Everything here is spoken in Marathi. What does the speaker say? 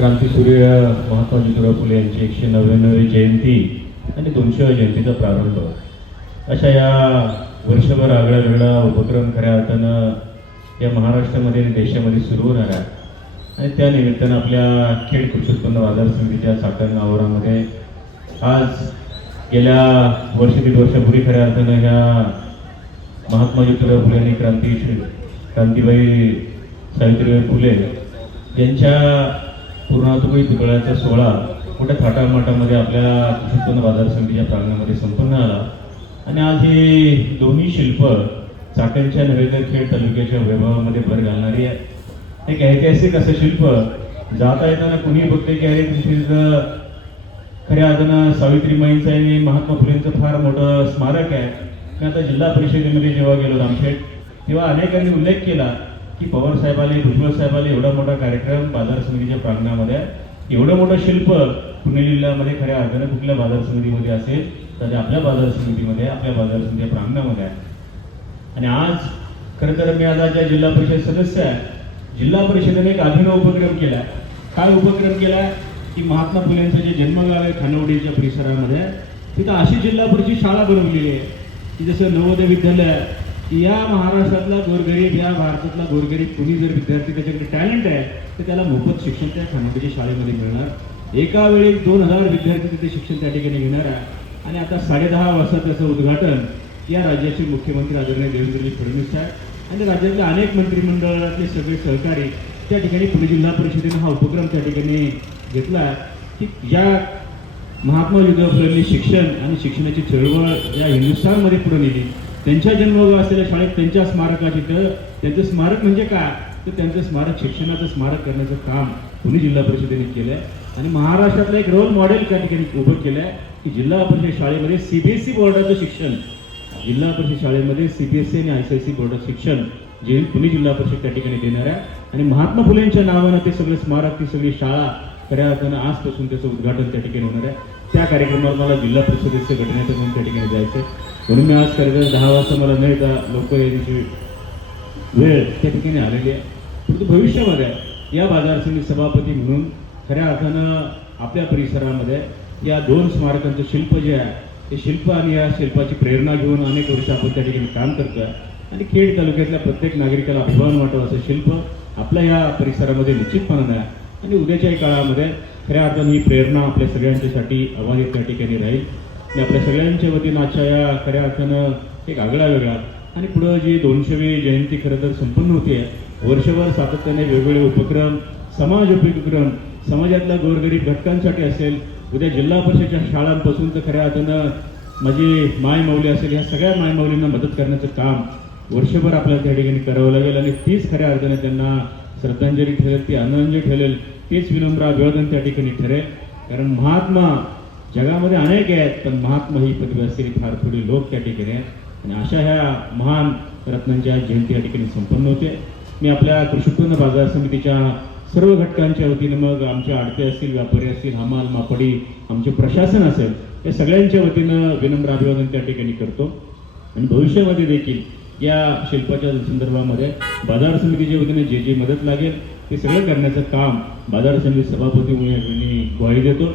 क्रांतीसूर्य महात्मा ज्योतिराव फुले यांची 199वी जयंती आणि 200व्या जयंतीचा प्रारंभ अशा या वर्षभर आगळा वेगळा उपक्रम खऱ्या अर्थानं या महाराष्ट्रामध्ये आणि देशामध्ये सुरू होणार आहे. आणि त्या निमित्तानं आपल्या खेड कृषी उत्पन्न बाजार समितीच्या चाकण आवारामध्ये आज गेल्या दीड वर्षापूर्वी खऱ्या अर्थानं ह्या महात्मा ज्योतिराव फुले आणि क्रांतीबाई सावित्रीबाई फुले यांच्या पूर्णातुकी पुतळ्याचा सोहळा मोठ्या थाटामाटामध्ये आपल्या कृषी उत्पन्न बाजार समितीच्या प्रांगणामध्ये संपन्न आला. आणि आज हे दोन्ही शिल्प चाकणच्या नव्हे तर खेड तालुक्याच्या वैभवामध्ये भर घालणारी आहे. एक ऐतिहासिक असं शिल्प जाता येताना कुणी बघते की अरे तुमची खऱ्या अर्थानं सावित्रीबाईंचं आणि महात्मा फुलेंचं फार मोठं स्मारक आहे. मी आता जिल्हा परिषदेमध्ये जेव्हा गेलो रामशेठ तेव्हा अनेकांनी उल्लेख केला की पवार साहेब आले, भुजबळ साहेब आले, एवढा मोठा कार्यक्रम बाजार समितीच्या प्रांगणामध्ये, एवढं मोठं शिल्प पुणे जिल्ह्यामध्ये खऱ्या अर्थानं कुठल्या बाजार समितीमध्ये असेल तर आपल्या बाजार समितीमध्ये, आपल्या बाजार समितीच्या प्रांगणामध्ये आहे. आणि आज खरं तर मी आता ज्या जिल्हा परिषद सदस्य आहे, जिल्हा परिषदेने एक अभिनव उपक्रम केला. काय उपक्रम केला की महात्मा फुलेंचं जे जन्मगाव आहे खानावडीच्या परिसरामध्ये, तिथं अशी जिल्हा परिषद शाळा बनवलेली आहे की जसं नवोदय विद्यालय, या महाराष्ट्रातला गोरगरीब, या भारतातला गोरगरीब कुणी जर विद्यार्थी त्याच्याकडे टॅलेंट आहे तर त्याला मोफत शिक्षण त्या खानावडीच्या शाळेमध्ये मिळणार. एका वेळी 2000 विद्यार्थी तिथे शिक्षण त्या ठिकाणी घेणार आहे. आणि आता 10.5 वाजता त्याचं उद्घाटन या राज्याचे मुख्यमंत्री आदरणीय देवेंद्रजी फडणवीस साहेब आणि राज्यातले अनेक मंत्रिमंडळातले सगळे सहकारी त्या ठिकाणी पुणे जिल्हा परिषदेने हा उपक्रम त्या ठिकाणी घेतला की ज्या महात्मा ज्योतिराव फुलेंनी शिक्षण आणि शिक्षणाची चळवळ या हिंदुस्थानमध्ये पुढे नेली, त्यांच्या जन्मगाव असलेल्या शाळेत त्यांच्या स्मारकाची तर त्यांचं स्मारक म्हणजे काय तर त्यांचं स्मारक शिक्षणाचं स्मारक करण्याचं काम पुणे जिल्हा परिषदेने केलं आहे. आणि महाराष्ट्रातलं एक रोल मॉडेल त्या ठिकाणी उभं केलं आहे की जिल्हा परिषद शाळेमध्ये CBSE बोर्डाचं शिक्षण, जिल्हा परिषद शाळेमध्ये CBSE आणि ICSE बोर्डाचं शिक्षण जे पुणे जिल्हा परिषद त्या ठिकाणी देणार आहे. आणि महात्मा फुलेंच्या नावानं ते सगळं स्मारक, ती सगळी शाळा खऱ्या अर्थानं आजपासून त्याचं उद्घाटन त्या ठिकाणी होणार आहे. त्या कार्यक्रमावर मला जिल्हा परिषदेचे घटनेचं म्हणून त्या ठिकाणी जायचं, म्हणून मी आज कार्यक्रम 10 वाजता मला न येता लोक याची वेळ त्या ठिकाणी आलेली आहे. परंतु भविष्यामध्ये या बाजार समिती सभापती म्हणून खऱ्या अर्थानं आपल्या परिसरामध्ये या 2 स्मारकांचं शिल्प जे आहे ते शिल्प आणि या शिल्पाची प्रेरणा घेऊन अनेक वर्ष आपण त्या ठिकाणी काम करतो आहे. आणि खेड तालुक्यातल्या प्रत्येक नागरिकाला अभिमान वाटावं असं शिल्प आपल्या या परिसरामध्ये निश्चितपणाने आहे. आणि उद्याच्याही काळामध्ये खऱ्या अर्थानं ही प्रेरणा आपल्या सगळ्यांच्यासाठी अबाधित त्या ठिकाणी राहील. आणि आपल्या सगळ्यांच्या वतीनं आजच्या या खऱ्या अर्थानं एक आगळा वेगळा आणि पुढं जी 200वी जयंती खरं तर संपन्न होते, वर्षभर सातत्याने वेगवेगळे उपक्रम, समाज उपक्रम समाजातल्या गोरगरीब घटकांसाठी असेल, उद्या जिल्हा परिषदेच्या शाळांपासून तर खऱ्या अर्थानं माझी मायमाऊली असेल, ह्या सगळ्या मायमाऊलींना मदत करण्याचं काम वर्षभर आपल्याला त्या ठिकाणी करावं लागेल. आणि तीच खऱ्या अर्थाने त्यांना श्रद्धांजली ठरेल, ती आनंदांजली ठरेल, तीच विनम्र अभिवादन त्या ठिकाणी ठरेल. कारण महात्मा जगामध्ये अनेक आहेत, पण महात्मा ही पदवी असलेली फार थोडी लोक त्या ठिकाणी आहेत. आणि अशा ह्या महान रत्नांच्या जयंती या ठिकाणी संपन्न होते. मी आपल्या कृषी उत्पन्न बाजार समितीच्या सर्व घटकांच्या वतीने, मग आमचे आडते असतील, व्यापारी असतील, हमाल मापडी, आमचे प्रशासन असेल, या सगळ्यांच्या वतीनं विनम्र अभिवादन त्या ठिकाणी करतो. आणि भविष्यामध्ये देखील या शिल्पाच्या संदर्भामध्ये बाजार समितीच्या वतीने जे मदत लागेल ते सगळं करण्याचं काम बाजार समिती सभापती म्हणून ग्वाही देतो.